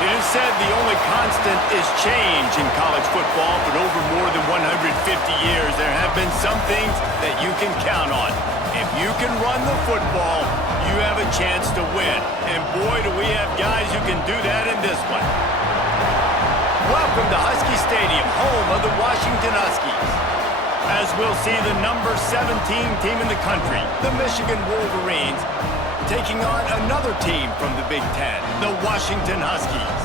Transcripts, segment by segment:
It is said the only constant is change in college football, but over more than 150 years, there have been some things that you can count on. If you can run the football, you have a chance to win. And boy, do we have guys who can do that in this one. Welcome to Husky Stadium, home of the Washington Huskies. As we'll see the number 17 team in the country, the Michigan Wolverines, taking on another team from the Big Ten, the Washington Huskies.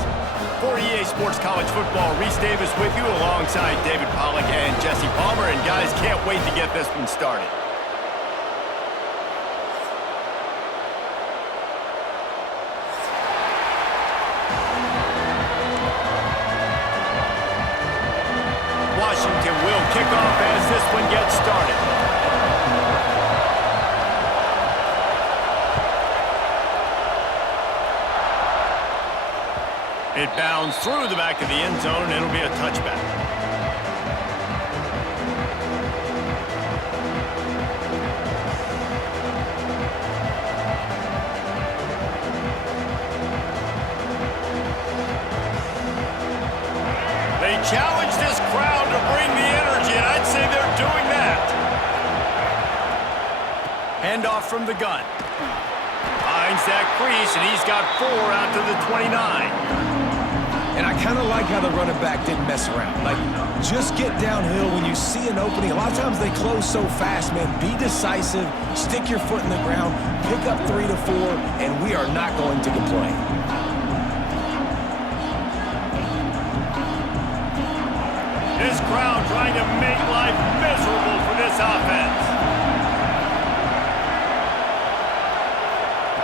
For EA Sports College Football, Reese Davis with you alongside David Pollack and Jesse Palmer. And guys, can't wait to get this one started. Washington will kick off as this one gets started. It bounds through the back of the end zone, and it'll be a touchback. They challenge this crowd to bring the energy, and I'd say they're doing that. Handoff from the gun. Finds that crease, and he's got 4 out to the 29. And I kind of like how the running back didn't mess around. Like, just get downhill when you see an opening. A lot of times they close so fast, man. Be decisive, stick your foot in the ground, pick up 3 to 4, and we are not going to complain. This crowd trying to make life miserable for this offense.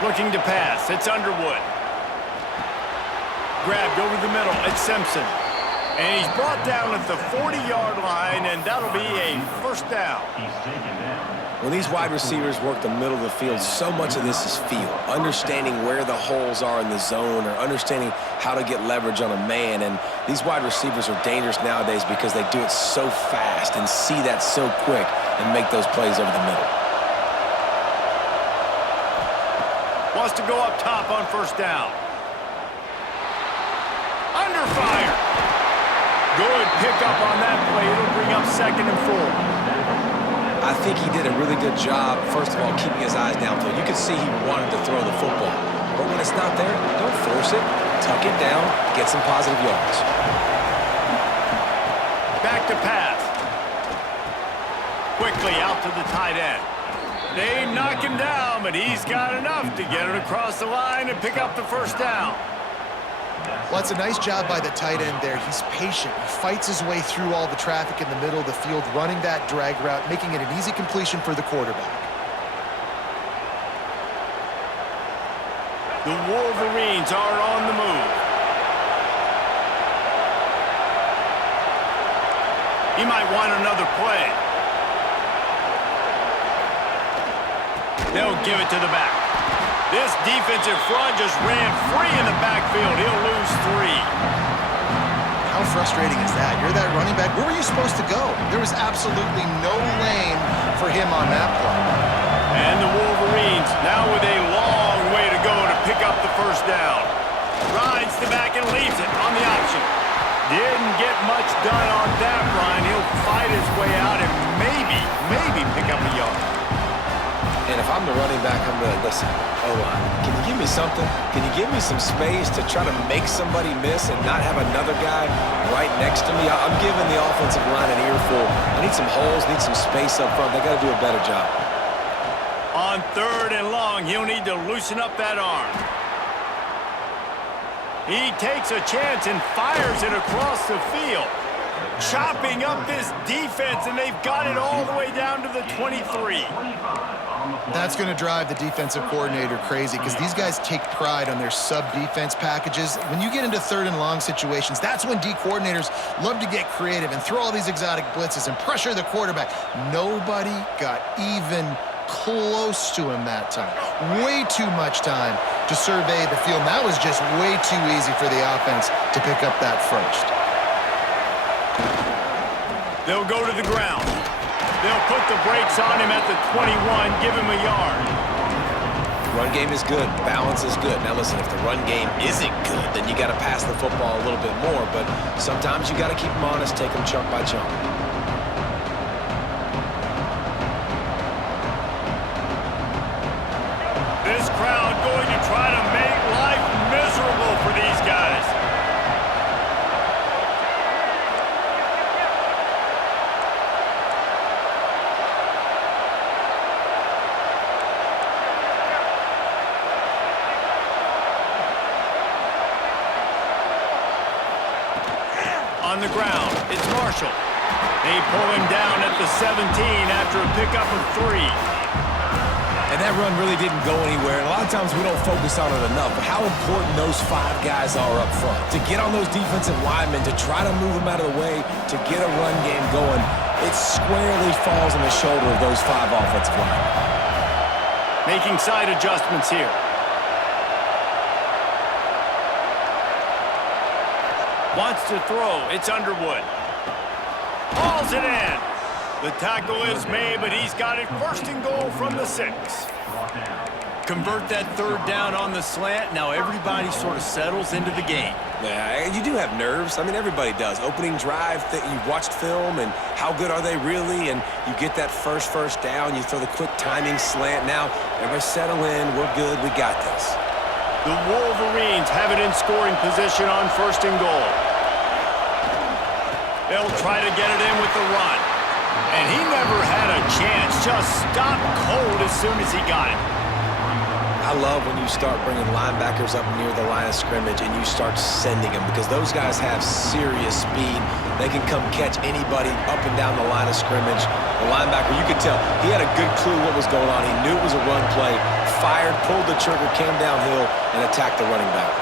Looking to pass. It's Underwood. Grabbed over the middle. It's Simpson. And he's brought down at the 40-yard line, and that'll be a first down. When these wide receivers work the middle of the field, so much of this is feel. Understanding where the holes are in the zone or understanding how to get leverage on a man. And these wide receivers are dangerous nowadays because they do it so fast and see that so quick and make those plays over the middle. Wants to go up top on first down. Under fire. Good pickup on that play. It'll bring up 2nd and 4. I think he did a really good job, first of all, keeping his eyes downfield. You could see he wanted to throw the football. But when it's not there, don't force it. Tuck it down, get some positive yards. Back to pass. Quickly out to the tight end. They knock him down, but he's got enough to get it across the line and pick up the first down. Well, it's a nice job by the tight end there. He's patient. He fights his way through all the traffic in the middle of the field, running that drag route, making it an easy completion for the quarterback. The Wolverines are on the move. He might want another play. They'll give it to the back. This defensive front just ran free in the backfield. He'll lose 3. How frustrating is that? You're that running back. Where were you supposed to go? There was absolutely no lane for him on that play. And the Wolverines now with a long way to go to pick up the first down. Rides the back and leaves it on the option. Didn't get much done on that run. He'll fight his way out and maybe pick up a yard. And if I'm the running back, I'm going to listen. O-line, can you give me something? Can you give me some space to try to make somebody miss and not have another guy right next to me? I'm giving the offensive line an earful. I need some holes, need some space up front. They got to do a better job. On 3rd and long, he'll need to loosen up that arm. He takes a chance and fires it across the field. Chopping up this defense, and they've got it all the way down to the 23. That's going to drive the defensive coordinator crazy because these guys take pride on their sub-defense packages. When you get into 3rd and long situations, that's when D coordinators love to get creative and throw all these exotic blitzes and pressure the quarterback. Nobody got even close to him that time. Way too much time to survey the field. And that was just way too easy for the offense to pick up that first. They'll go to the ground. They'll put the brakes on him at the 21, give him a yard. Run game is good. Balance is good. Now listen, if the run game isn't good, then you got to pass the football a little bit more. But sometimes you got to keep them honest, take them chunk by chunk. This crowd going to try to make life miserable for these guys. On the ground, it's Marshall. They pull him down at the 17 after a pickup of 3. And that run really didn't go anywhere. And a lot of times we don't focus on it enough, but how important those 5 guys are up front. To get on those defensive linemen, to try to move them out of the way, to get a run game going, it squarely falls on the shoulder of those 5 offensive linemen. Making side adjustments here. Wants to throw. It's Underwood. Hauls it in. The tackle is made, but he's got it first and goal from the 6. Convert that 3rd down on the slant. Now everybody sort of settles into the game. Yeah, you do have nerves. I mean, everybody does. Opening drive, you've watched film, and how good are they really? And you get that first down, you throw the quick timing slant. Now, everybody settle in. We're good. We got this. The Wolverines have it in scoring position on 1st and goal. They'll try to get it in with the run. And he never had a chance. Just stopped cold as soon as he got it. I love when you start bringing linebackers up near the line of scrimmage and you start sending them, because those guys have serious speed. They can come catch anybody up and down the line of scrimmage. The linebacker, you could tell, he had a good clue what was going on. He knew it was a run play, fired, pulled the trigger, came downhill, and attacked the running back.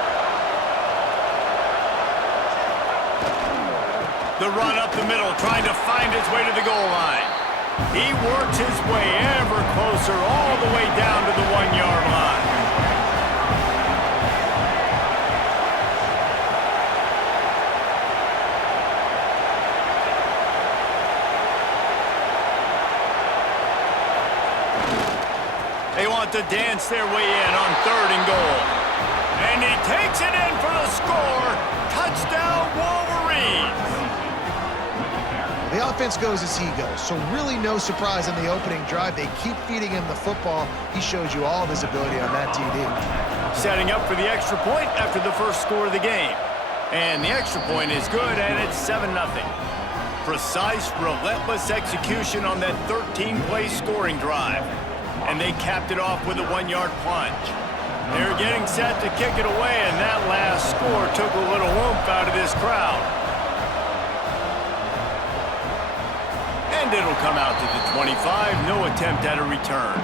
The run up the middle, trying to find his way to the goal line. He works his way ever closer, all the way down to the 1-yard line. They want to dance their way in on 3rd and goal. And he takes it in for the score. Touchdown, Wolverines. The offense goes as he goes, so really no surprise in the opening drive. They keep feeding him the football. He shows you all of his ability on that TD. Setting up for the extra point after the first score of the game. And the extra point is good, and it's 7-0. Precise, relentless execution on that 13-play scoring drive. And they capped it off with a 1-yard plunge. They're getting set to kick it away, and that last score took a little oomph out of this crowd. And it'll come out to the 25. No attempt at a return.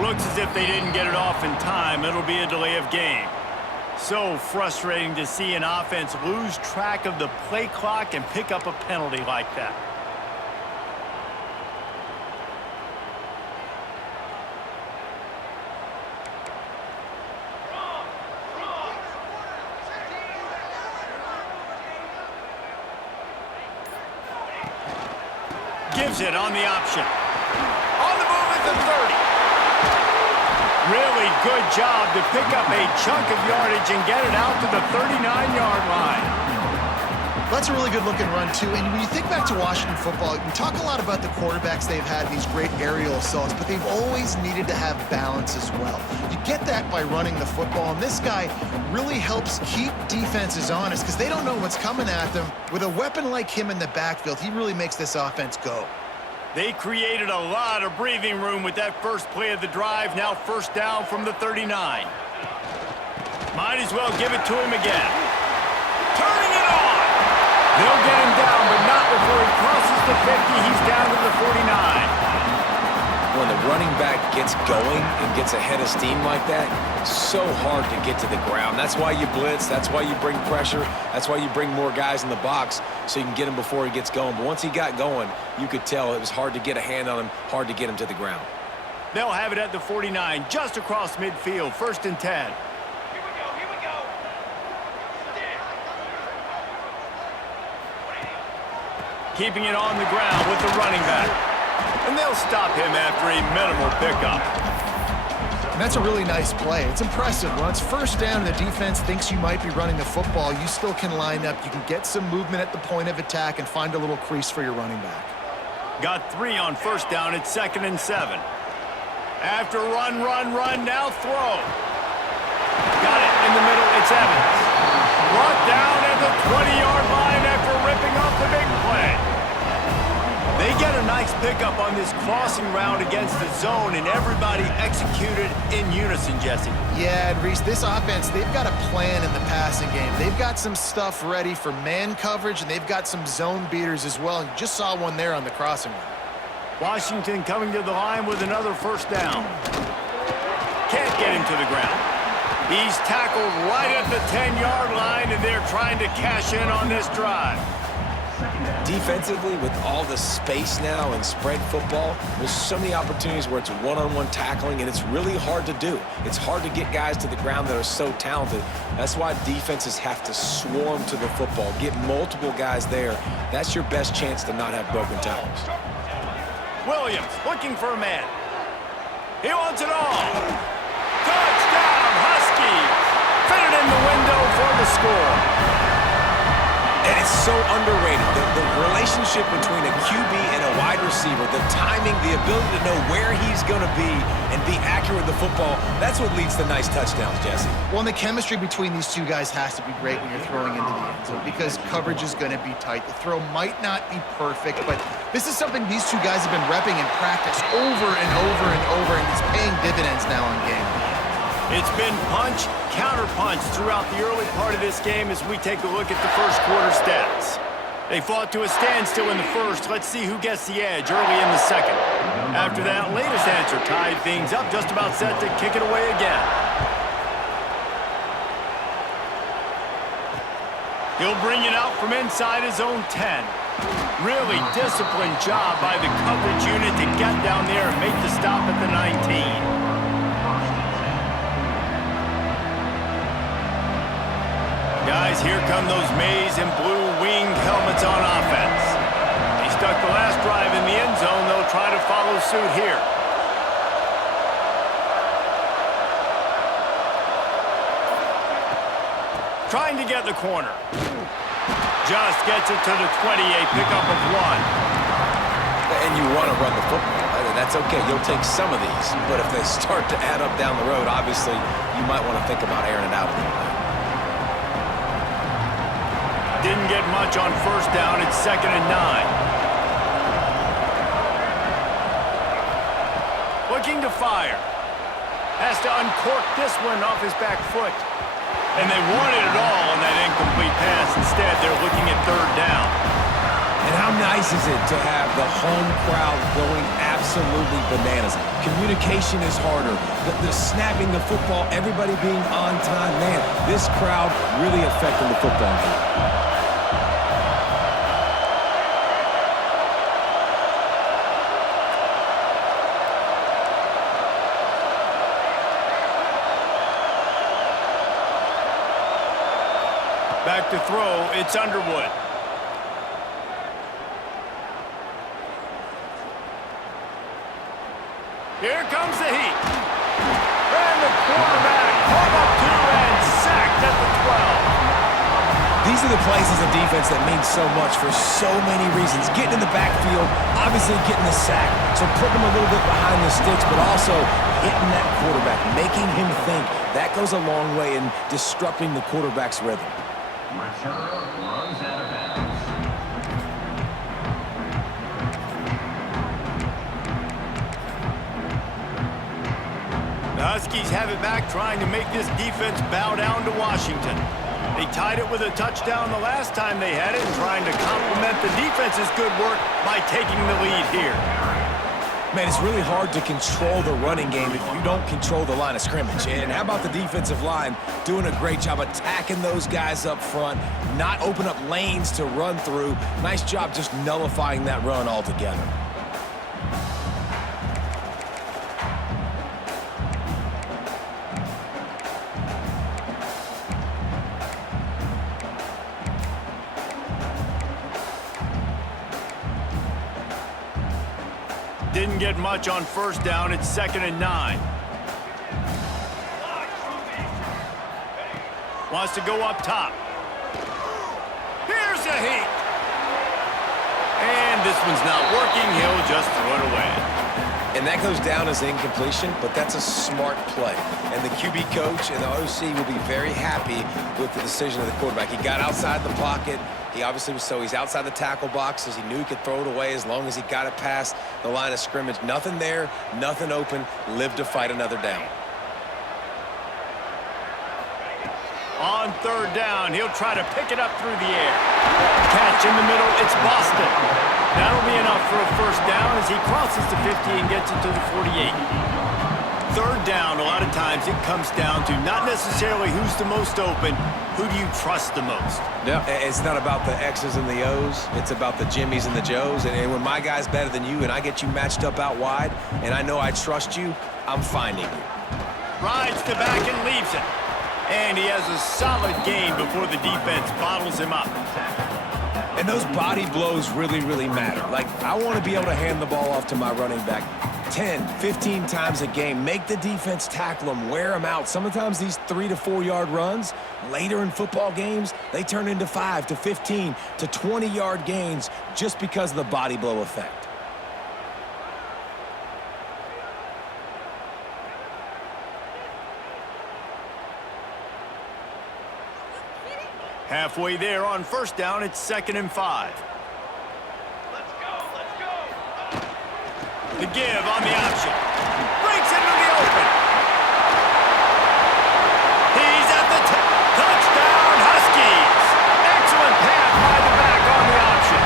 Looks as if they didn't get it off in time. It'll be a delay of game. So frustrating to see an offense lose track of the play clock and pick up a penalty like that. Gives it on the option. On the move at the 30. Really good job to pick up a chunk of yardage and get it out to the 39-yard line. That's a really good-looking run, too. And when you think back to Washington football, we talk a lot about the quarterbacks they've had, these great aerial assaults, but they've always needed to have balance as well. You get that by running the football, and this guy really helps keep defenses honest because they don't know what's coming at them. With a weapon like him in the backfield, he really makes this offense go. They created a lot of breathing room with that first play of the drive. Now 1st down from the 39. Might as well give it to him again. Turning it on. They'll get him down, but not before he crosses the 50. He's down to the 49. when the running back gets going and gets ahead of steam like that, so hard to get to the ground. That's why you blitz. That's why you bring pressure. That's why you bring more guys in the box so you can get him before he gets going. But once he got going, you could tell it was hard to get a hand on him, hard to get him to the ground. They'll have it at the 49, just across midfield, 1st and 10. Keeping it on the ground with the running back. And they'll stop him after a minimal pickup. And that's a really nice play. It's impressive. When it's 1st down and the defense thinks you might be running the football, you still can line up. You can get some movement at the point of attack and find a little crease for your running back. Got 3 on 1st down. It's 2nd and 7. After run, now throw. Got it in the middle. It's Evans. Brought down at the 20-yard line after ripping off the big play. They get a nice pickup on this crossing route against the zone, and everybody executed in unison, Jesse. Yeah, and Reese, this offense, they've got a plan in the passing game. They've got some stuff ready for man coverage, and they've got some zone beaters as well. And you just saw one there on the crossing route. Washington coming to the line with another 1st down. Can't get him to the ground. He's tackled right at the 10-yard line, and they're trying to cash in on this drive. Defensively, with all the space now and spread football, there's so many opportunities where it's one-on-one tackling, and it's really hard to do. It's hard to get guys to the ground that are so talented. That's why defenses have to swarm to the football, get multiple guys there. That's your best chance to not have broken tackles. Williams looking for a man. He wants it all. Touchdown, Huskies. Fit it in the window for the score. And it's so underrated. The relationship between a QB and a wide receiver, the timing, the ability to know where he's going to be and be accurate with the football, that's what leads to nice touchdowns, Jesse. Well, and the chemistry between these two guys has to be great when you're throwing into the end zone because coverage is going to be tight. The throw might not be perfect, but this is something these two guys have been repping in practice over and over and over, and it's paying dividends now on game. It's been punch, counter-punch throughout the early part of this game as we take a look at the first quarter stats. They fought to a standstill in the first. Let's see who gets the edge early in the second. After that latest answer tied things up, just about set to kick it away again. He'll bring it out from inside his own 10. Really disciplined job by the coverage unit to get down there and make the stop at the 19. Guys, here come those maize and blue winged helmets on offense. He stuck the last drive in the end zone. They'll try to follow suit here. Trying to get the corner. Just gets it to the 20, a pickup of 1. And you want to run the football. That's okay. You'll take some of these. But if they start to add up down the road, obviously, you might want to think about airing it out a little bit. Didn't get much on 1st down. It's 2nd and 9. Looking to fire. Has to uncork this one off his back foot. And they wanted it all on that incomplete pass. Instead, they're looking at 3rd down. And how nice is it to have the home crowd going absolutely bananas? Communication is harder. The snapping the football, everybody being on time. Man, this crowd really affecting the football game. Back to throw, it's Underwood. Here comes the heat. And the quarterback caught up to and sacked at the 12. These are the plays as a defense that mean so much for so many reasons. Getting in the backfield, obviously getting the sack, so putting him a little bit behind the sticks, but also hitting that quarterback, making him think. That goes a long way in disrupting the quarterback's rhythm. Runs out of bounds. The Huskies have it back, trying to make this defense bow down to Washington. They tied it with a touchdown the last time they had it, and trying to complement the defense's good work by taking the lead here. Man, it's really hard to control the running game if you don't control the line of scrimmage. And how about the defensive line doing a great job attacking those guys up front, not open up lanes to run through. Nice job just nullifying that run altogether. Didn't get much on first down. It's 2nd and 9. Wants to go up top. Here's a heat. And this one's not working. He'll just throw it away. And that goes down as incompletion, but that's a smart play. And the QB coach and the OC will be very happy with the decision of the quarterback. He got outside the pocket. He obviously was he's outside the tackle boxes. He knew he could throw it away as long as he got it past the line of scrimmage. Nothing there, nothing open. Lived to fight another down. On 3rd down, he'll try to pick it up through the air. Catch in the middle, it's Boston. That'll be enough for a first down as he crosses the 50 and gets it to the 48. 3rd down, a lot of times it comes down to not necessarily who's the most open, who do you trust the most? Yeah, it's not about the X's and the O's. It's about the Jimmys and the Joes. And when my guy's better than you and I get you matched up out wide and I know I trust you, I'm finding you. Rides to back and leaves it. And he has a solid gain before the defense bottles him up. And those body blows really, really matter. Like, I want to be able to hand the ball off to my running back 10, 15 times a game. Make the defense tackle them, wear them out. Sometimes these 3 to 4 yard runs, later in football games, they turn into 5 to 15 to 20 yard gains just because of the body blow effect. Halfway there on first down, it's 2nd and 5. Let's go. The give on the option. Breaks into the open. He's at the touchdown, Huskies. Excellent pass by the back on the option.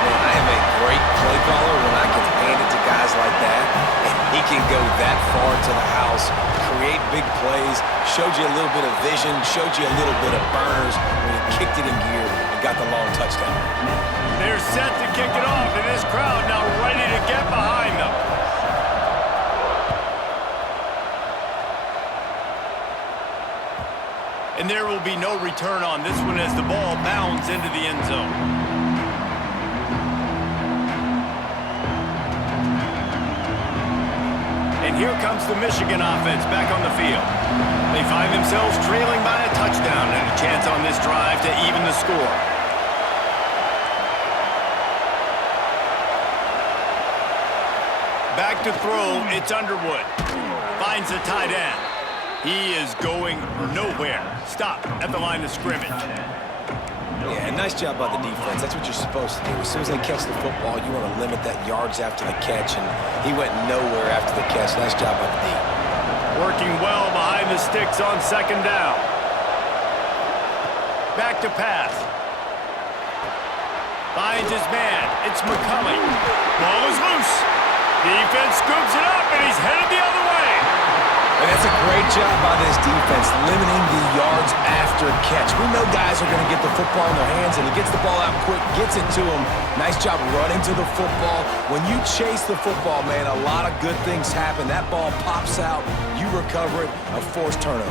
Man, I am a great play caller when I can hand it to guys like that. And he can go that far to the house, create big plays, showed you a little bit of vision, showed you a little bit of burners when he kicked it in gear and got the long touchdown. They're set to kick it off, and this crowd now ready to get behind them. And there will be no return on this one as the ball bounds into the end zone. And here comes the Michigan offense back on the field. They find themselves trailing by a touchdown and a chance on this drive to even the score. Back to throw, it's Underwood. Finds the tight end. He is going nowhere. Stop at the line of scrimmage. Yeah, nice job by the defense. That's what you're supposed to do. As soon as they catch the football, you want to limit that yards after the catch, and he went nowhere after the catch. Nice job by the D. Working well behind the sticks on 2nd down. Back to pass. Finds his man. It's McCulley. Ball is loose. Defense scoops it up, and he's headed the other way. And that's a great job by this defense, limiting the yards after catch. We know guys are going to get the football in their hands, and he gets the ball out quick, gets it to him. Nice job running to the football. When you chase the football, man, a lot of good things happen. That ball pops out, you recover it, a forced turnover.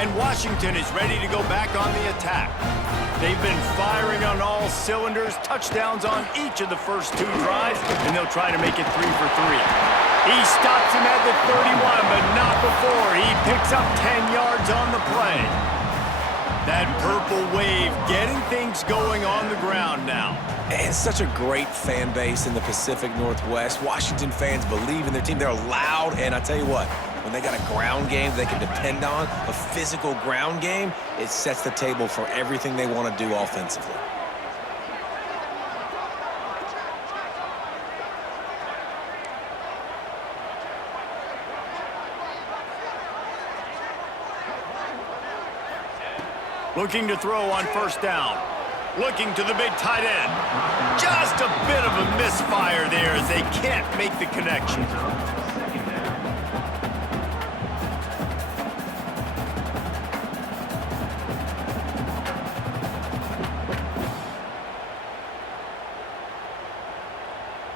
And Washington is ready to go back on the attack. They've been firing on all cylinders, touchdowns on each of the first 2 drives, and they'll try to make it 3 for 3. He stops him at the 31, but not before. He picks up 10 yards on the play. That purple wave getting things going on the ground now. It's such a great fan base in the Pacific Northwest. Washington fans believe in their team. They're loud, and I tell you what, when they got a ground game they can depend on, a physical ground game, it sets the table for everything they want to do offensively. Looking to throw on first down. Looking to the big tight end. Just a bit of a misfire there as they can't make the connection.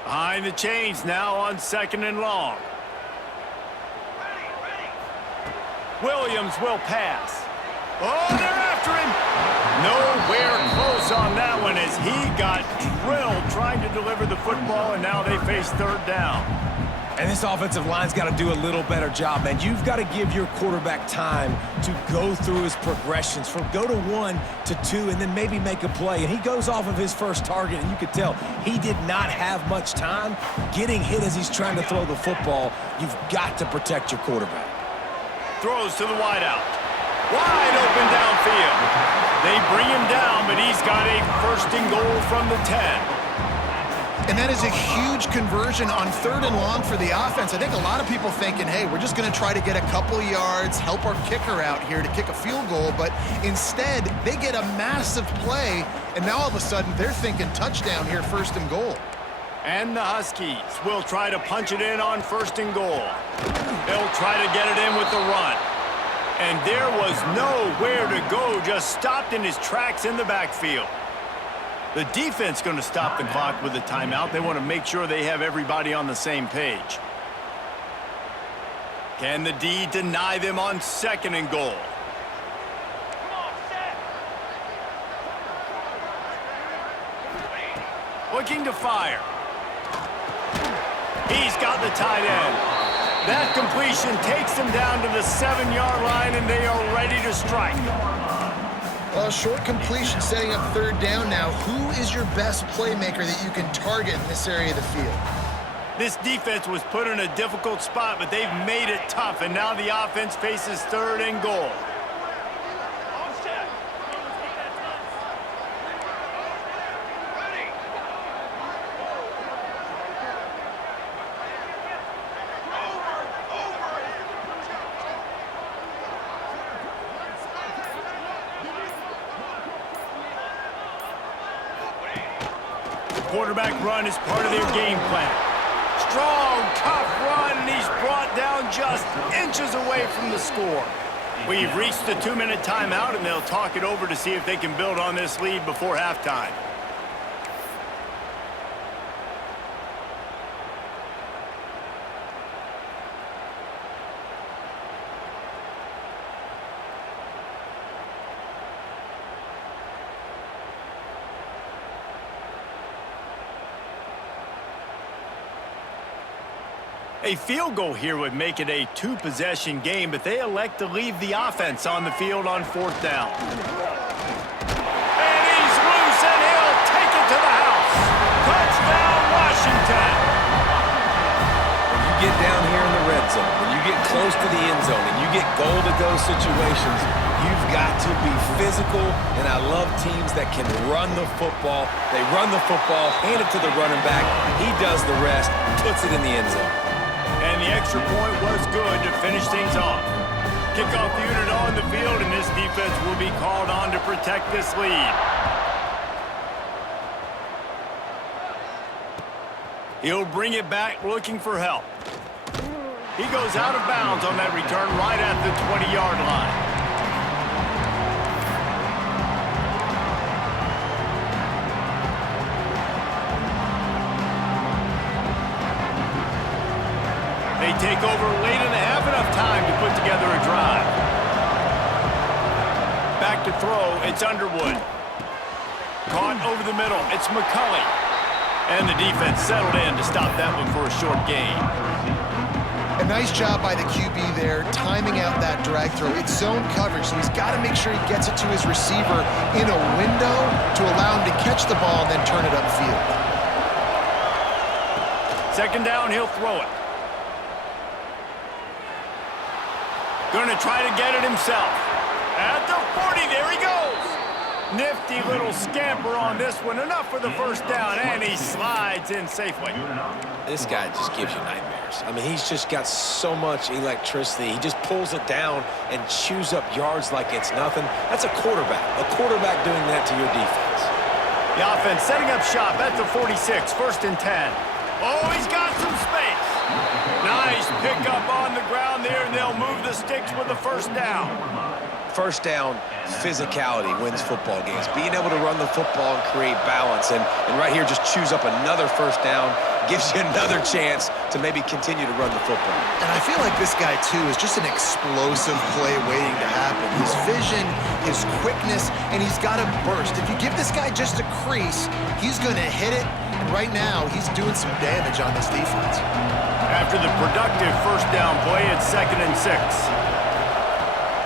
Behind the chains now on 2nd and long. Williams will pass. Oh, they're after him. Nowhere close on that one as he got drilled trying to deliver the football, and now they face 3rd down. And this offensive line's got to do a little better job, man. You've got to give your quarterback time to go through his progressions from go to 1 to 2 and then maybe make a play. And he goes off of his first target, and you could tell he did not have much time getting hit as he's trying to throw the football. You've got to protect your quarterback. Throws to the wideout. Wide open downfield. They bring him down, but he's got a 1st and goal from the 10. And that is a huge conversion on 3rd and long for the offense. I think a lot of people thinking, hey, we're just going to try to get a couple yards, help our kicker out here to kick a field goal. But instead, they get a massive play, and now all of a sudden they're thinking touchdown here, 1st and goal. And the Huskies will try to punch it in on 1st and goal. They'll try to get it in with the run. And there was nowhere to go, just stopped in his tracks in the backfield. The defense going to stop the clock with a timeout. They want to make sure they have everybody on the same page. Can the D deny them on 2nd and goal? Looking to fire. He's got the tight end. That completion takes them down to the 7-yard line, and they are ready to strike. Well, short completion setting up 3rd down now. Who is your best playmaker that you can target in this area of the field? This defense was put in a difficult spot, but they've made it tough, and now the offense faces 3rd and goal. Quarterback run is part of their game plan. Strong, tough run, and he's brought down just inches away from the score. We've reached the 2-minute timeout, and they'll talk it over to see if they can build on this lead before halftime. A field goal here would make it a 2-possession game, but they elect to leave the offense on the field on 4th down. And he's loose, and he'll take it to the house. Touchdown, Washington. When you get down here in the red zone, when you get close to the end zone, and you get goal-to-go situations, you've got to be physical, and I love teams that can run the football. They run the football, hand it to the running back. He does the rest, puts it in the end zone. And the extra point was good to finish things off. Kickoff unit on the field, and this defense will be called on to protect this lead. He'll bring it back looking for help. He goes out of bounds on that return right at the 20-yard line. They take over late and have enough time to put together a drive. Back to throw, it's Underwood. Caught over the middle, it's McCulley. And the defense settled in to stop that one for a short gain. A nice job by the QB there, timing out that drag throw. It's zone coverage, so he's got to make sure he gets it to his receiver in a window to allow him to catch the ball and then turn it upfield. 2nd down, he'll throw it. Going to try to get it himself. At the 40, there he goes. Nifty little scamper on this one. Enough for the 1st down, and he slides in safely. This guy just gives you nightmares. I mean, he's just got so much electricity. He just pulls it down and chews up yards like it's nothing. That's a quarterback doing that to your defense. The offense setting up shop at the 46, 1st and 10. Oh, he's got some space. Nice pickup on the ground there, and they'll move the sticks with the 1st down. First down, physicality wins football games. Being able to run the football and create balance. And right here, just choose up another 1st down, gives you another chance to maybe continue to run the football. And I feel like this guy, too, is just an explosive play waiting to happen. His vision, his quickness, and he's got a burst. If you give this guy just a crease, he's going to hit it. And right now, he's doing some damage on this defense. After the productive 1st down play, it's 2nd and 6.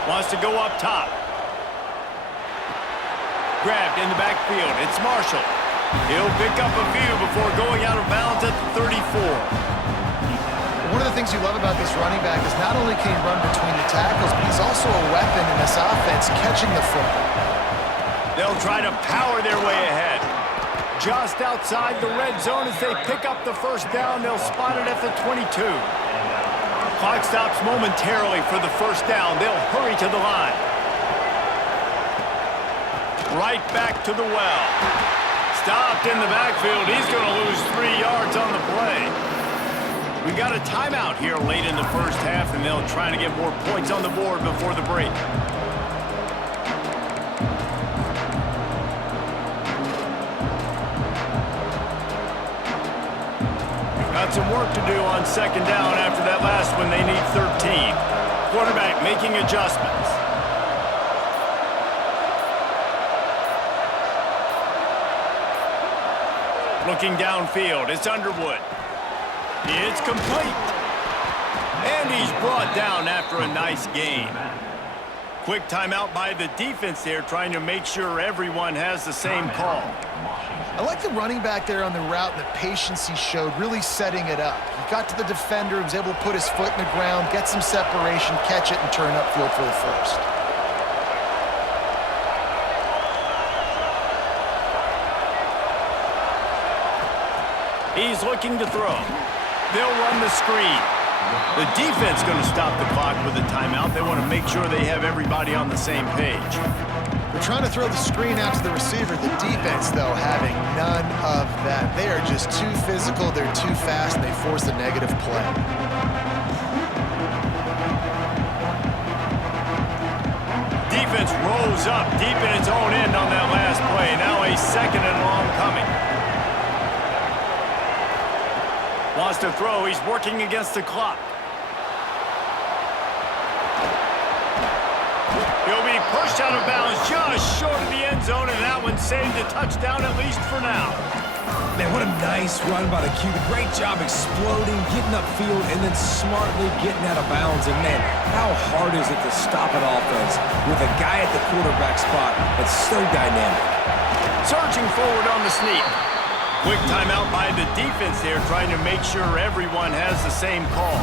Wants to go up top. Grabbed in the backfield. It's Marshall. He'll pick up a few before going out of bounds at the 34. One of the things you love about this running back is not only can he run between the tackles, but he's also a weapon in this offense catching the football. They'll try to power their way ahead. Just outside the red zone as they pick up the 1st down. They'll spot it at the 22. Clock stops momentarily for the 1st down. They'll hurry to the line. Right back to the well. Stopped in the backfield. He's going to lose 3 yards on the play. We got a timeout here late in the 1st half, and they'll try to get more points on the board before the break. Got some work to do on 2nd down after that last one. They need 13. Quarterback making adjustments. Looking downfield, it's Underwood. It's complete. And he's brought down after a nice gain. Quick timeout by the defense there, trying to make sure everyone has the same call. I like the running back there on the route and the patience he showed, really setting it up. He got to the defender, he was able to put his foot in the ground, get some separation, catch it, and turn upfield for the 1st. He's looking to throw. They'll run the screen. The defense going to stop the clock with a timeout. They want to make sure they have everybody on the same page. They're trying to throw the screen out to the receiver. The defense, though, having none of that. They are just too physical, they're too fast, and they force a negative play. Defense rolls up deep in its own end on that last play. Now a 2nd and long coming. Wants to throw. He's working against the clock. He'll be pushed out of bounds just short of the end zone, and that one saved a touchdown at least for now. Man, what a nice run by the QB. Great job exploding, getting upfield, and then smartly getting out of bounds. And, man, how hard is it to stop an offense with a guy at the quarterback spot that's so dynamic? Surging forward on the sneak. Quick timeout by the defense there, trying to make sure everyone has the same call.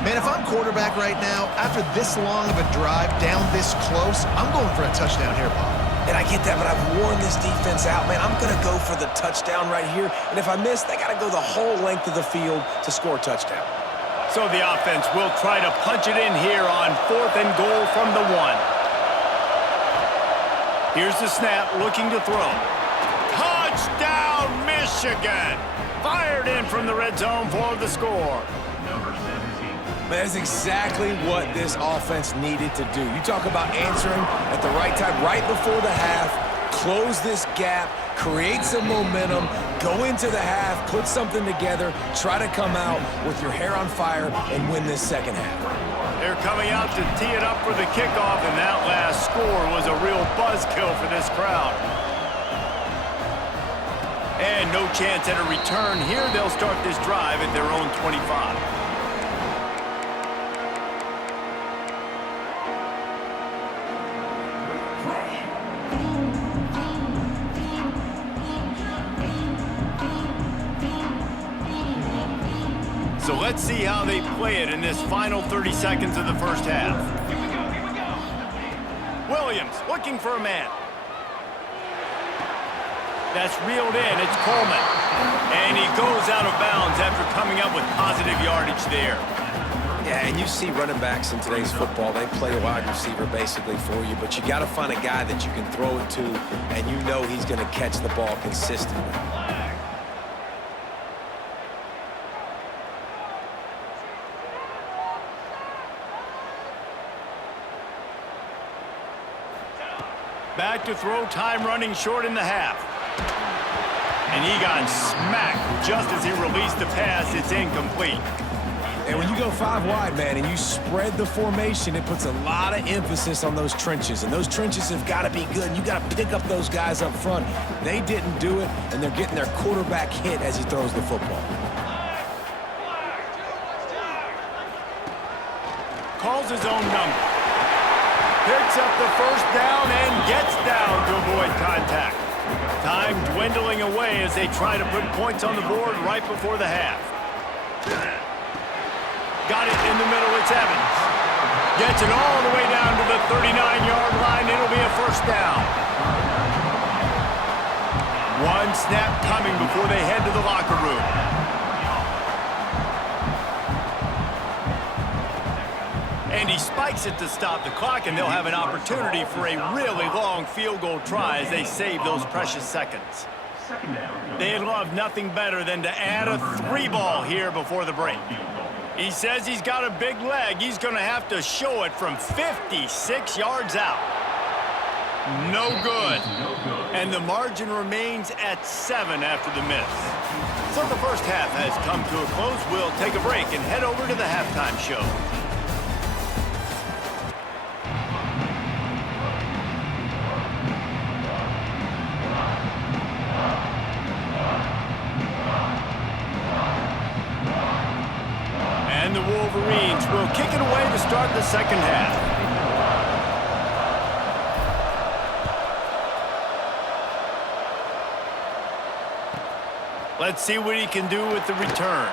Man, if I'm quarterback right now, after this long of a drive, down this close, I'm going for a touchdown here, Bob. And I get that, but I've worn this defense out, man. I'm going to go for the touchdown right here. And if I miss, they got to go the whole length of the field to score a touchdown. So the offense will try to punch it in here on 4th and goal from the 1. Here's the snap, looking to throw. Touchdown, Michigan! Fired in from the red zone for the score. That's exactly what this offense needed to do. You talk about answering at the right time, right before the half, close this gap, create some momentum, go into the half, put something together, try to come out with your hair on fire and win this 2nd half. They're coming out to tee it up for the kickoff, and that last score was a real buzzkill for this crowd. And no chance at a return here. They'll start this drive at their own 25. So let's see how they play it in this final 30 seconds of the 1st half. Here we go. Williams looking for a man. That's reeled in. It's Coleman. And he goes out of bounds after coming up with positive yardage there. Yeah, and you see running backs in today's football, they play a wide receiver basically for you, but you got to find a guy that you can throw it to, and you know he's going to catch the ball consistently. Back to throw, time running short in the half. And he got smacked just as he released the pass. It's incomplete. And when you go 5 wide, man, and you spread the formation, it puts a lot of emphasis on those trenches. And those trenches have got to be good. And you got to pick up those guys up front. They didn't do it, and they're getting their quarterback hit as he throws the football. Calls his own number. Picks up the first down and gets down to avoid contact. Time dwindling away as they try to put points on the board right before the half. Got it in the middle, it's Evans. Gets it all the way down to the 39-yard line. It'll be a first down. One snap coming before they head to the locker room. And he spikes it to stop the clock, and they'll have an opportunity for a really long field goal try as they save those precious seconds. They'd love nothing better than to add a 3-ball here before the break. He says he's got a big leg. He's going to have to show it from 56 yards out. No good. And the margin remains at 7 after the miss. So the first half has come to a close. We'll take a break and head over to the halftime show. And the Wolverines will kick it away to start the second half. Let's see what he can do with the return.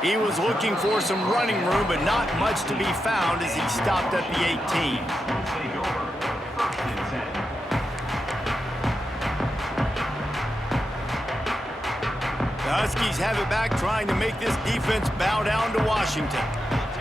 He was looking for some running room, but not much to be found as he stopped at the 18. The Huskies have it back, trying to make this defense bow down to Washington.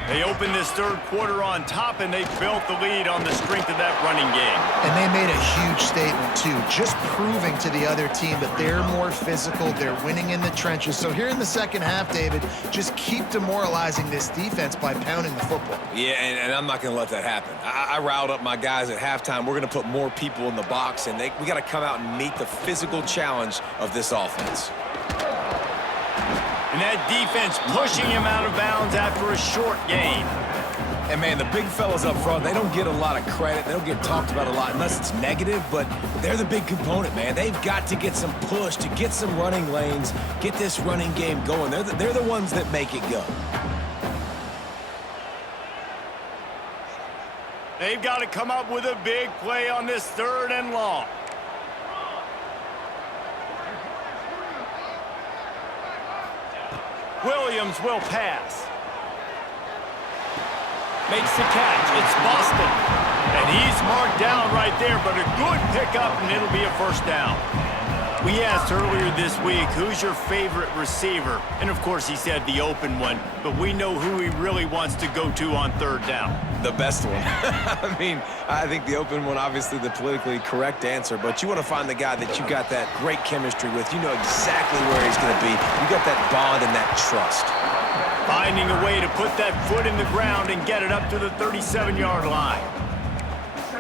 They opened this third quarter on top, and they built the lead on the strength of that running game. And they made a huge statement, too, just proving to the other team that they're more physical, they're winning in the trenches. So here in the second half, David, just keep demoralizing this defense by pounding the football. Yeah, and I'm not going to let that happen. I riled up my guys at halftime. We're going to put more people in the box, and we got to come out and meet the physical challenge of this offense. And that defense pushing him out of bounds after a short gain. And, man, the big fellas up front, they don't get a lot of credit. They don't get talked about a lot unless it's negative, but they're the big component, man. They've got to get some push, to get some running lanes, get this running game going. They're the ones that make it go. They've got to come up with a big play on this 3rd and long. Williams will pass. Makes the catch. It's Boston. And he's marked down right there, but a good pickup, and it'll be a first down. We asked earlier this week, who's your favorite receiver? And, of course, he said the open one, but we know who he really wants to go to on 3rd down. The best one. I mean, I think the open one, obviously the politically correct answer, but you want to find the guy that you got that great chemistry with. You know exactly where he's going to be. You got that bond and that trust. Finding a way to put that foot in the ground and get it up to the 37-yard line.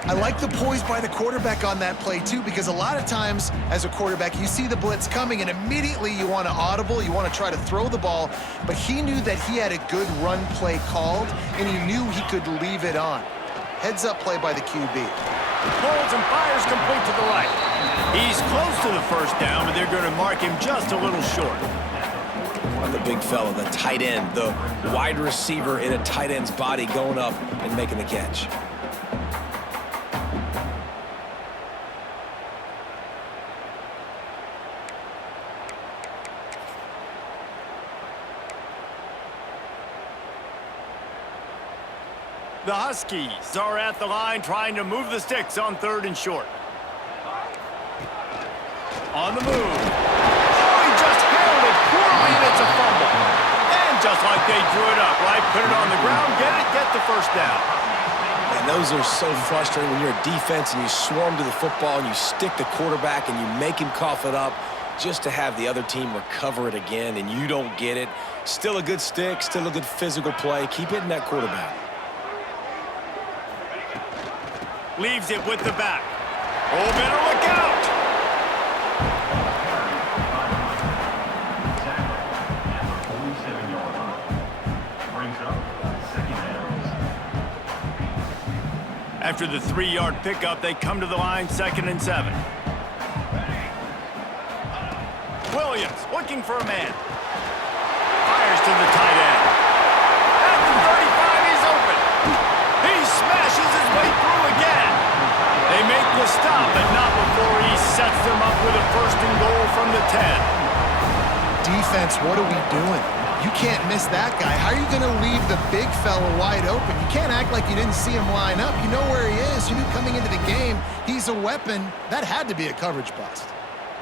I like the poise by the quarterback on that play, too, because a lot of times as a quarterback, you see the blitz coming, and immediately you want to audible, you want to try to throw the ball, but he knew that he had a good run play called, and he knew he could leave it on. Heads-up play by the QB. Pulls and fires complete to the right. He's close to the first down, but they're going to mark him just a little short. The big fella, the tight end, the wide receiver in a tight end's body going up and making the catch. The Huskies are at the line trying to move the sticks on 3rd and short. On the move. Oh, he just handled it poorly, and it's a fumble. And just like they drew it up, right? Put it on the ground, get the first down. And those are so frustrating when you're a defense and you swarm to the football and you stick the quarterback and you make him cough it up just to have the other team recover it again and you don't get it. Still a good stick, still a good physical play. Keep hitting that quarterback. Leaves it with the back. Oh, better look out! After the 3-yard pickup, they come to the line, 2nd and 7. Williams looking for a man. Fires to the tight end. At the 35, he's open. He smashes his way through again. They make the stop, but not before he sets them up with a 1st and goal from the 10. Defense, what are we doing? You can't miss that guy. How are you going to leave the big fella wide open? You can't act like you didn't see him line up. You know where he is. You knew coming into the game he's a weapon. That had to be a coverage bust.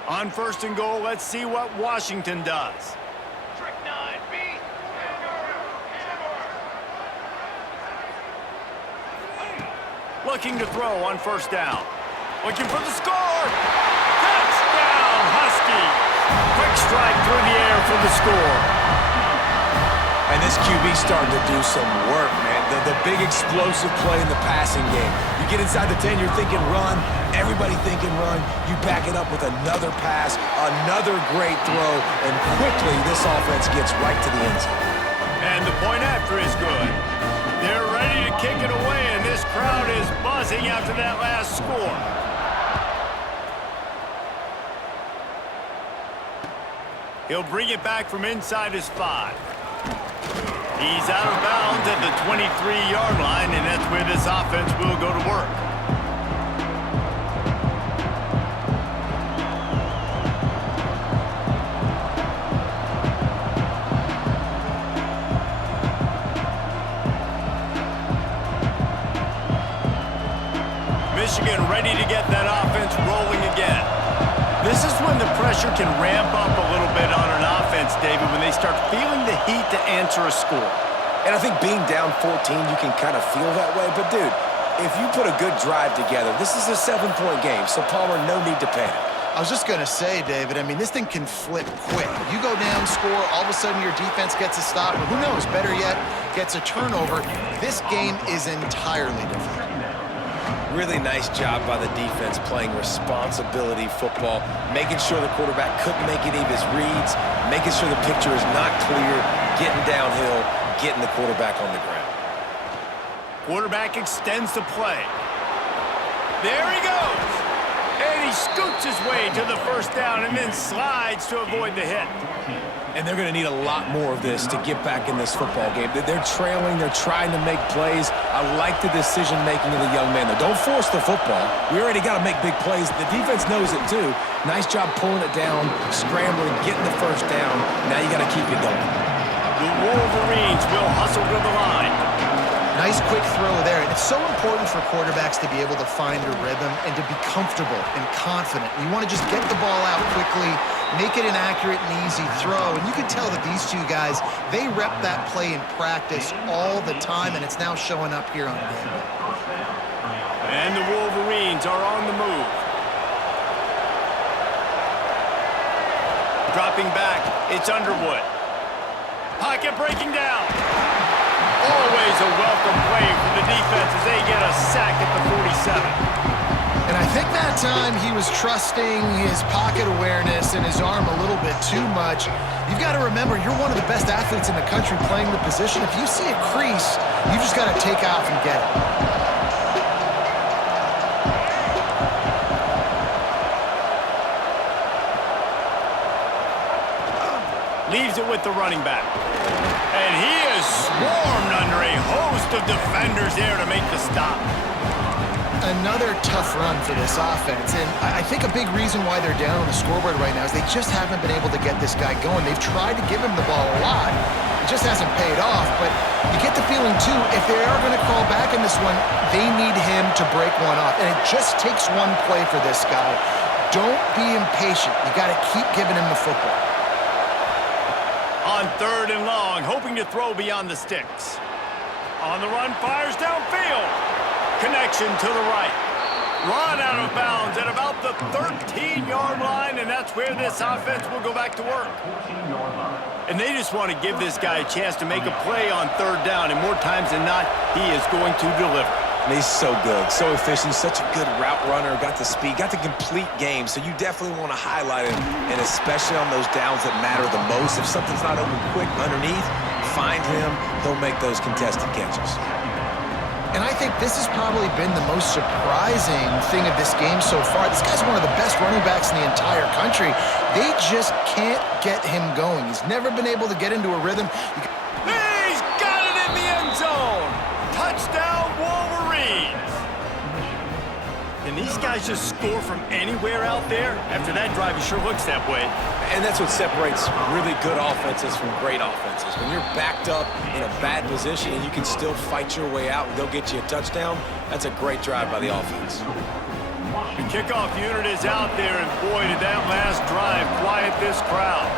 On 1st and goal, let's see what Washington does. Trick 9B. Looking to throw on 1st down. Looking for the score. Touchdown, Huskies. Quick strike through the air for the score. And this QB starting to do some work, man. The big explosive play in the passing game. You get inside the 10, you're thinking run. Everybody thinking run. You back it up with another pass, another great throw, and quickly this offense gets right to the end zone. And the point after is good. They're ready to kick it away, and this crowd is buzzing after that last score. He'll bring it back from inside his 5. He's out of bounds at the 23-yard line, and that's where this offense will go to work. Michigan ready to get that offense rolling again. This is when the pressure can ramp up a little bit on an offense, David, when they start feeling the heat to answer a score. And I think being down 14, you can kind of feel that way. But, dude, if you put a good drive together, this is a 7-point game, so Palmer, no need to panic. I was just going to say, David, I mean, this thing can flip quick. You go down, score, all of a sudden your defense gets a stop, or who knows, better yet, gets a turnover. This game is entirely different. Really nice job by the defense playing responsibility football, making sure the quarterback couldn't make any of his reads, making sure the picture is not clear, getting downhill, getting the quarterback on the ground. Quarterback extends the play. There he goes. And he scoots his way to the 1st down and then slides to avoid the hit. And they're going to need a lot more of this to get back in this football game. They're trailing. They're trying to make plays. I like the decision-making of the young man. Don't force the football. We already got to make big plays. The defense knows it, too. Nice job pulling it down, scrambling, getting the 1st down. Now you got to keep it going. The Wolverines will hustle to the line. Nice quick throw there. And it's so important for quarterbacks to be able to find a rhythm and to be comfortable and confident. You want to just get the ball out quickly, make it an accurate and easy throw. And you can tell that these two guys, they rep that play in practice all the time, and it's now showing up here on game day. And the Wolverines are on the move. Dropping back, it's Underwood. Pocket breaking down. Always a welcome play for the defense as they get a sack at the 47. And I think that time he was trusting his pocket awareness and his arm a little bit too much. You've got to remember, you're one of the best athletes in the country playing the position. If you see a crease, you just got to take off and get it. Leaves it with the running back. And he is swarmed under a host of defenders there to make the stop. Another tough run for this offense, and I think a big reason why they're down on the scoreboard right now is they just haven't been able to get this guy going. They've tried to give him the ball a lot. It just hasn't paid off, but you get the feeling, too, if they are going to crawl back in this one, they need him to break one off, and it just takes one play for this guy. Don't be impatient. You got to keep giving him the football. On 3rd and long, hoping to throw beyond the sticks. On the run, fires downfield. Connection to the right. Run out of bounds at about the 13-yard line, and that's where this offense will go back to work. And they just want to give this guy a chance to make a play on 3rd down, and more times than not, he is going to deliver. And he's so good, so efficient, such a good route runner, got the speed, got the complete game, so you definitely want to highlight him, and especially on those downs that matter the most. If something's not open quick underneath, find him, he'll make those contested catches. And I think this has probably been the most surprising thing of this game so far. This guy's one of the best running backs in the entire country. They just can't get him going. He's never been able to get into a rhythm. He's got it in the end zone. Touchdown, Wolverine. And these guys just score from anywhere out there. After that drive, it sure looks that way. And that's what separates really good offenses from great offenses. When you're backed up in a bad position and you can still fight your way out and go get you a touchdown, that's a great drive by the offense. The kickoff unit is out there, and boy, did that last drive quiet this crowd.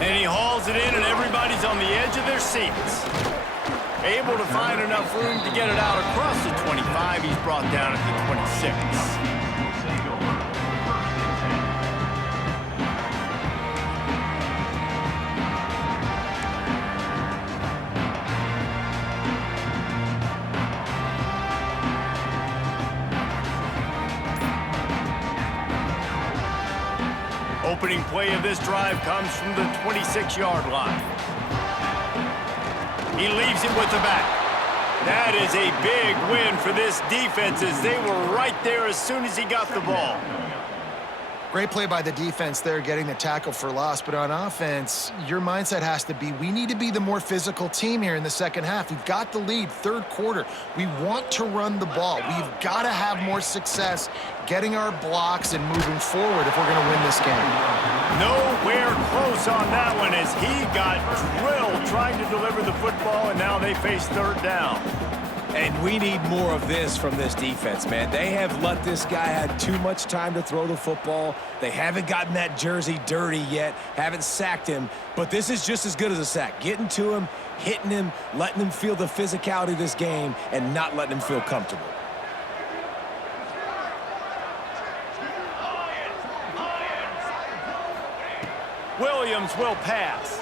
And he hauls it in, and everybody's on the edge of their seats. Able to find enough room to get it out across the 25. He's brought down at the 26. Opening play of this drive comes from the 26-yard line. He leaves it with the back. That is a big win for this defense, as they were right there as soon as he got the ball. Great play by the defense there, getting the tackle for loss. But on offense, your mindset has to be, we need to be the more physical team here in the second half. We've got the lead, 3rd quarter. We want to run the ball. We've got to have more success getting our blocks and moving forward if we're going to win this game. Nowhere close on that one, as he got drilled trying to deliver the football, and now they face 3rd down. And we need more of this from this defense, man. They have let this guy have too much time to throw the football. They haven't gotten that jersey dirty yet, haven't sacked him. But this is just as good as a sack. Getting to him, hitting him, letting him feel the physicality of this game, and not letting him feel comfortable. Williams will pass.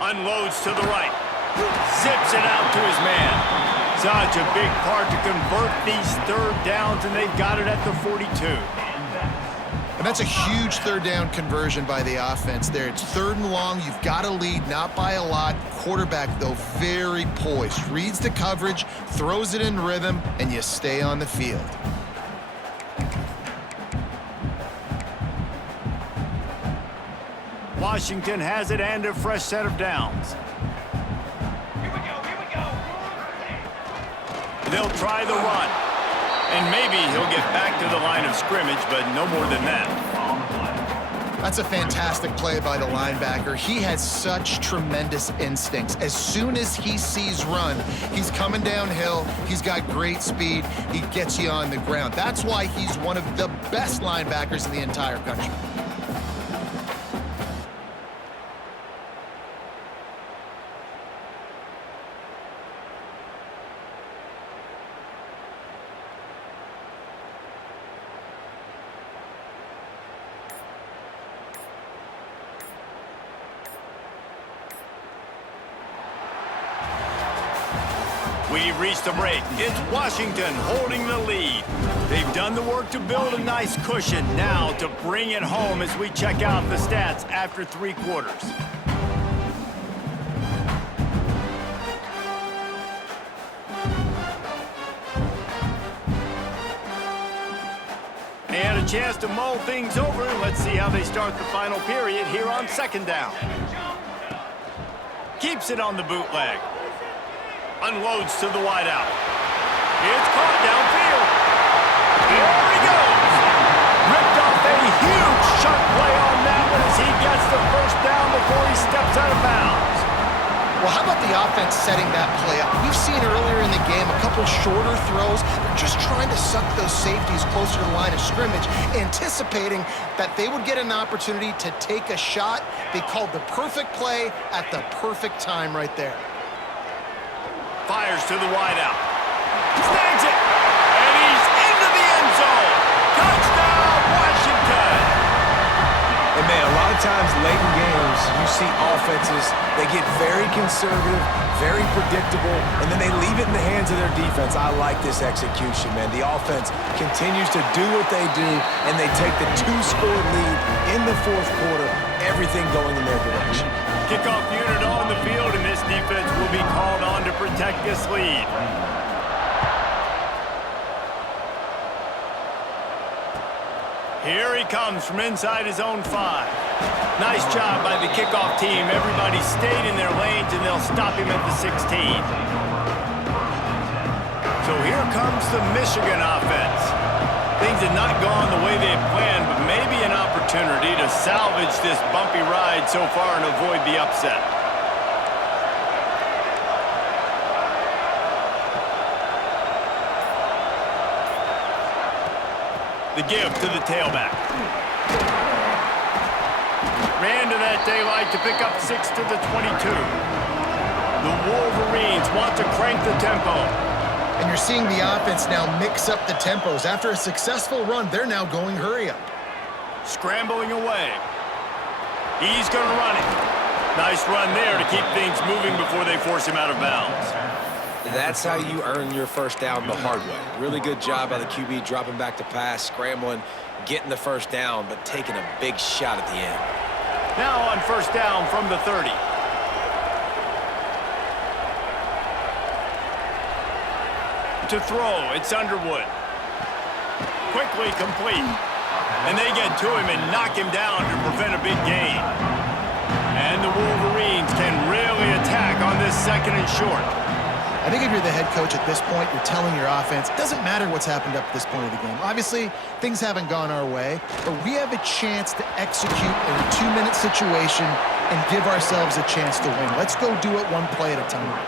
Unloads to the right. Zips it out to his man. Such a big part to convert these 3rd downs, and they've got it at the 42. And that's a huge 3rd down conversion by the offense there. It's 3rd and long. You've got to lead, not by a lot. Quarterback, though, very poised. Reads the coverage, throws it in rhythm, and you stay on the field. Washington has it, and a fresh set of downs. They'll try the run. And maybe he'll get back to the line of scrimmage, but no more than that. That's a fantastic play by the linebacker. He has such tremendous instincts. As soon as he sees run, he's coming downhill. He's got great speed. He gets you on the ground. That's why he's one of the best linebackers in the entire country. We've reached a break. It's Washington holding the lead. They've done the work to build a nice cushion. Now to bring it home as we check out the stats after 3 quarters. And a chance to mull things over. Let's see how they start the final period here on 2nd down. Keeps it on the bootleg. Unloads to the wideout. It's caught downfield. There he goes. Ripped off a huge chunk play on that one as he gets the 1st down before he steps out of bounds. Well, how about the offense setting that play up? We've seen earlier in the game a couple shorter throws. They're just trying to suck those safeties closer to the line of scrimmage, anticipating that they would get an opportunity to take a shot. They called the perfect play at the perfect time right there. Fires to the wideout. Snags it! And he's into the end zone! Touchdown, Washington! And man, a lot of times late in games, you see offenses, they get very conservative, very predictable, and then they leave it in the hands of their defense. I like this execution, man. The offense continues to do what they do, and they take the 2-score lead in the fourth quarter, everything going in their direction. Kickoff unit on the field, and this defense will be called on to protect this lead. Here he comes from inside his own 5. Nice job by the kickoff team. Everybody stayed in their lanes, and they'll stop him at the 16. So here comes the Michigan offense. Things had not gone the way they had planned, but maybe an opportunity to salvage this bumpy ride so far and avoid the upset. The give to the tailback. Ran to that daylight to pick up 6 to the 22. The Wolverines want to crank the tempo. And you're seeing the offense now mix up the tempos. After a successful run, they're now going hurry up. Scrambling away. He's going to run it. Nice run there to keep things moving before they force him out of bounds. That's how you earn your first down the hard way. Really good job by the QB, dropping back to pass, scrambling, getting the first down, but taking a big shot at the end. Now on first down from the 30. To throw, it's Underwood. Quickly complete. And they get to him and knock him down to prevent a big gain. And the Wolverines can really attack on this 2nd and short. I think if you're the head coach at this point, you're telling your offense, it doesn't matter what's happened up to this point of the game. Obviously, things haven't gone our way, but we have a chance to execute in a 2-minute situation and give ourselves a chance to win. Let's go do it one play at a time.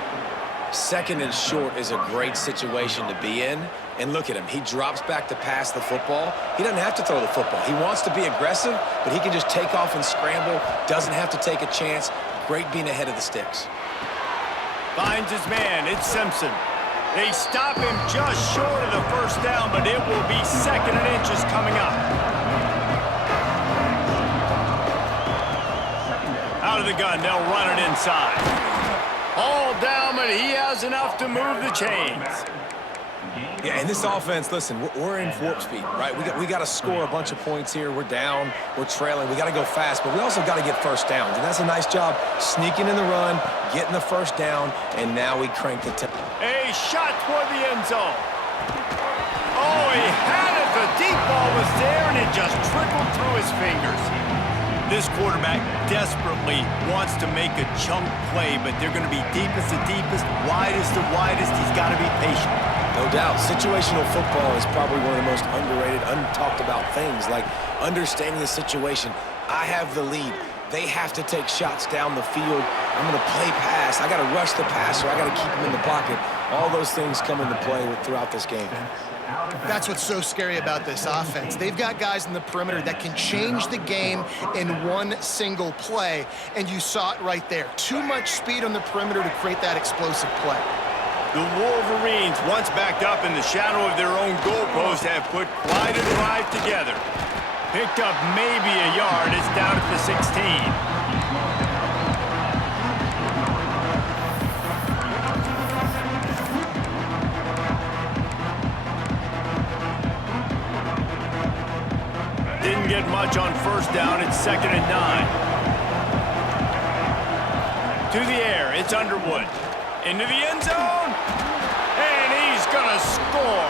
2nd and short is a great situation to be in. And look at him. He drops back to pass the football. He doesn't have to throw the football. He wants to be aggressive, but he can just take off and scramble. Doesn't have to take a chance. Great being ahead of the sticks. Finds his man. It's Simpson. They stop him just short of the first down, but it will be 2nd and inches coming up. Out of the gun, they'll run it inside. All down, but he has enough to move the chains. Yeah, and this offense, listen, we're in warp speed, right? We got to score a bunch of points here. We're down, we're trailing. We got to go fast, but we also got to get first downs. And that's a nice job sneaking in the run, getting the first down, and now we crank the tempo. A shot toward the end zone. Oh, he had it. The deep ball was there, and it just trickled through his fingers. This quarterback desperately wants to make a chunk play, but they're going to be deepest to deepest, widest to widest. He's got to be patient. No doubt. Situational football is probably one of the most underrated, untalked about things, like understanding the situation. I have the lead. They have to take shots down the field. I'm going to play pass. I got to rush the passer. I got to keep him in the pocket. All those things come into play throughout this game. That's what's so scary about this offense. They've got guys in the perimeter that can change the game in one single play, and you saw it right there. Too much speed on the perimeter to create that explosive play. The Wolverines, once backed up in the shadow of their own goalpost, have put quite a drive together. Picked up maybe a yard. It's down at the 16. Didn't get much on first down. It's 2nd and 9. To the air, it's Underwood. Into the end zone. And he's going to score.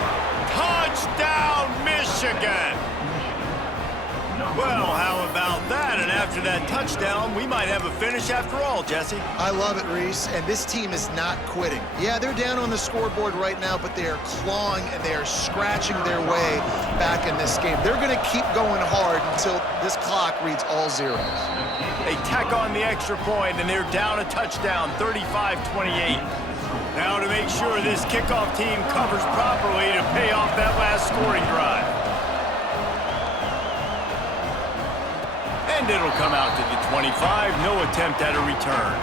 Touchdown, Michigan. Well, how about that? An After that touchdown, we might have a finish after all, Jesse. I love it, Reese, and this team is not quitting. Yeah, they're down on the scoreboard right now, but they are clawing and they are scratching their way back in this game. They're going to keep going hard until this clock reads all zeros. They tack on the extra point, and they're down a touchdown, 35-28. Now to make sure this kickoff team covers properly to pay off that last scoring drive. And it'll come out to the 25, no attempt at a return.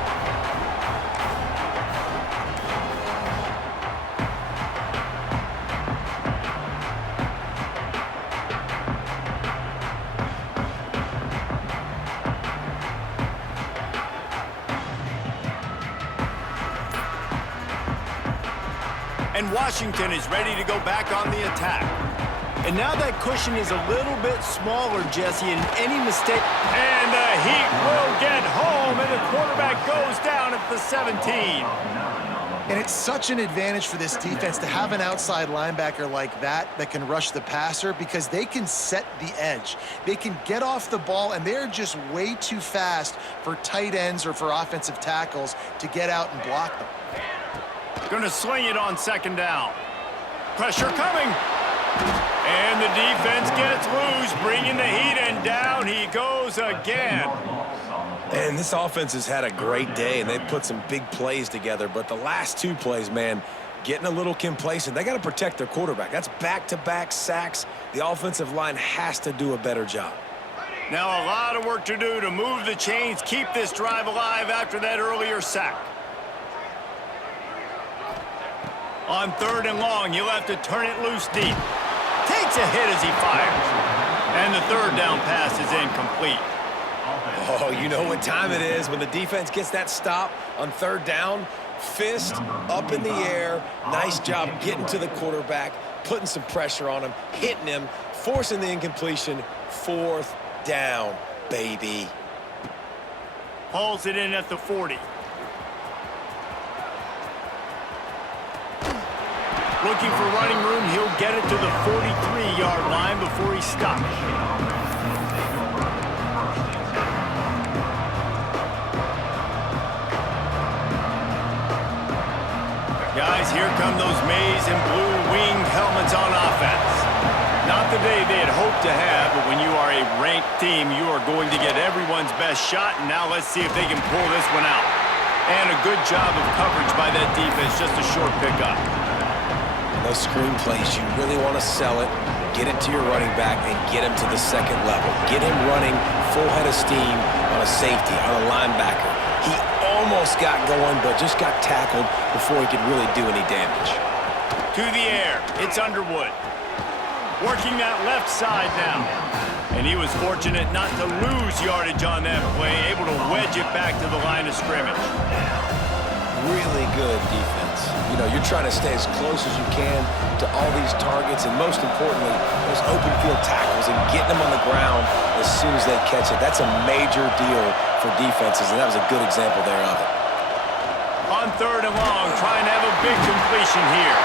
And Washington is ready to go back on the attack. And now that cushion is a little bit smaller, Jesse, and any mistake... And the Heat will get home, and the quarterback goes down at the 17. And it's such an advantage for this defense to have an outside linebacker like that can rush the passer because they can set the edge. They can get off the ball, and they're just way too fast for tight ends or for offensive tackles to get out and block them. Going to sling it on second down. Pressure coming. And the defense gets loose, bringing the Heat, and down he goes again. And this offense has had a great day, and they've put some big plays together. But the last two plays, man, getting a little complacent. They got to protect their quarterback. That's back-to-back sacks. The offensive line has to do a better job. Now a lot of work to do to move the chains, keep this drive alive after that earlier sack. On third and long, you'll have to turn it loose deep. Takes a hit as he fires. And the third down pass is incomplete. Oh, you know what time it is when the defense gets that stop on third down. Fist up in the air. Nice job getting to the quarterback, putting some pressure on him, hitting him, forcing the incompletion. Fourth down, baby. Hauls it in at the 40. Looking for running room, he'll get it to the 43-yard line before he stops. Guys, here come those maize and blue winged helmets on offense. Not the day they had hoped to have, but when you are a ranked team, you are going to get everyone's best shot, and now let's see if they can pull this one out. And a good job of coverage by that defense, just a short pickup. Those screen plays, you really want to sell it, get it to your running back, and get him to the second level. Get him running full head of steam on a safety, on a linebacker. He almost got going, but just got tackled before he could really do any damage. To the air, it's Underwood. Working that left side now. And he was fortunate not to lose yardage on that play, able to wedge it back to the line of scrimmage. Really good defense. You know, you're trying to stay as close as you can to all these targets, and most importantly, those open field tackles and getting them on the ground as soon as they catch it. That's a major deal for defenses, and that was a good example there of it. On third and long, trying to have a big completion here.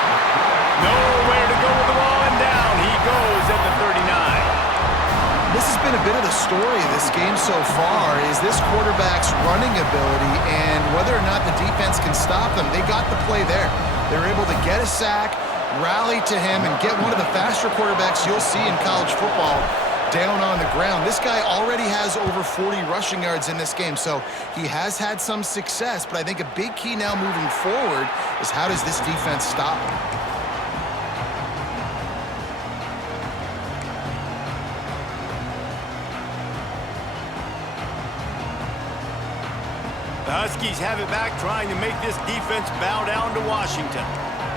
Nowhere to go with the ball, and down he goes at the 39. This has been a bit of the story of this game so far, is this quarterback's running ability and whether or not the defense can stop them. They got the play there. They were able to get a sack, rally to him, and get one of the faster quarterbacks you'll see in college football down on the ground. This guy already has over 40 rushing yards in this game, so he has had some success, but I think a big key now moving forward is how does this defense stop him? The Huskies have it back, trying to make this defense bow down to Washington.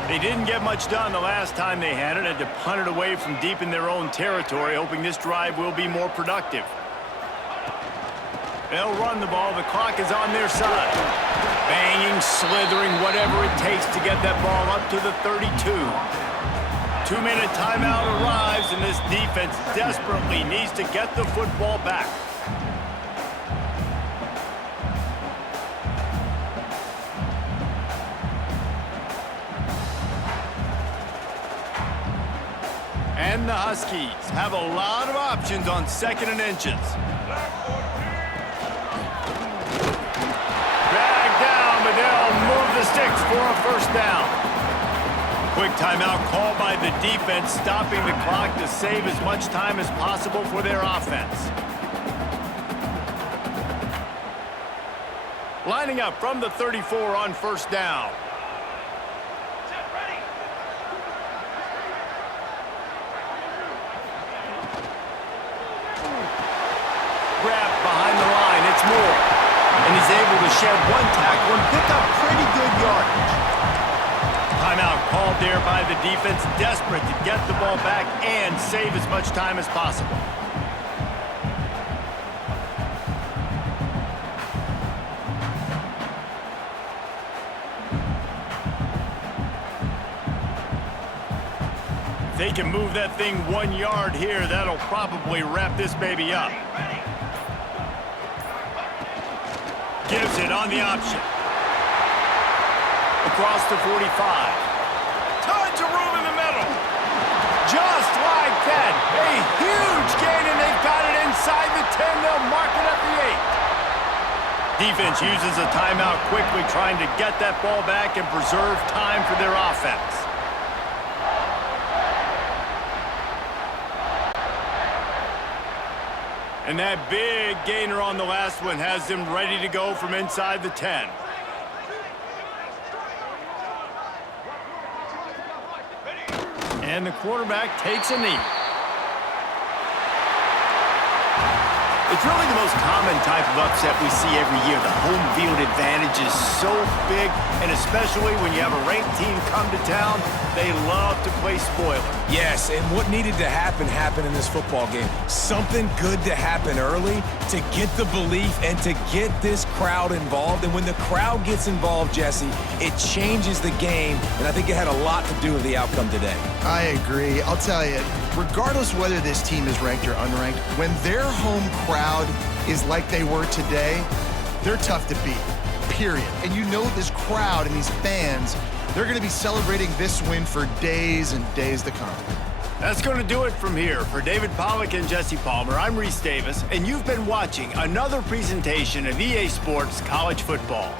They didn't get much done the last time they had it, had to punt it away from deep in their own territory, hoping this drive will be more productive. They'll run the ball. The clock is on their side. Banging, slithering, whatever it takes to get that ball up to the 32. 2-minute timeout arrives, and this defense desperately needs to get the football back. And the Huskies have a lot of options on 2nd and inches. a first down. Quick timeout called by the defense, stopping the clock to save as much time as possible for their offense. Lining up from the 34 on first down. Set ready. Grab behind the line, it's Moore. And he's able to shed one tackle and pick up pretty good yardage. Timeout called there by the defense, desperate to get the ball back and save as much time as possible. If they can move that thing 1 yard here, that'll probably wrap this baby up. Ready. Gives it on the option. Across the 45. Tons of room in the middle. Just like that. A huge gain, and they've got it inside the 10. They'll mark it at the 8. Defense uses a timeout quickly, trying to get that ball back and preserve time for their offense. And that big gainer on the last one has them ready to go from inside the 10. And the quarterback takes a knee. It's really the most common type of upset we see every year. The home field advantage is so big, and especially when you have a ranked team come to town, they love to play spoiler. Yes, and what needed to happen happened in this football game. Something good to happen early to get the belief and to get this crowd involved. And when the crowd gets involved, Jesse, it changes the game, and I think it had a lot to do with the outcome today. I agree. I'll tell you, regardless whether this team is ranked or unranked, when their home crowd is like they were today, they're tough to beat, period. And you know this crowd and these fans, they're going to be celebrating this win for days and days to come. That's going to do it from here. For David Pollack and Jesse Palmer, I'm Reese Davis, and you've been watching another presentation of EA Sports College Football.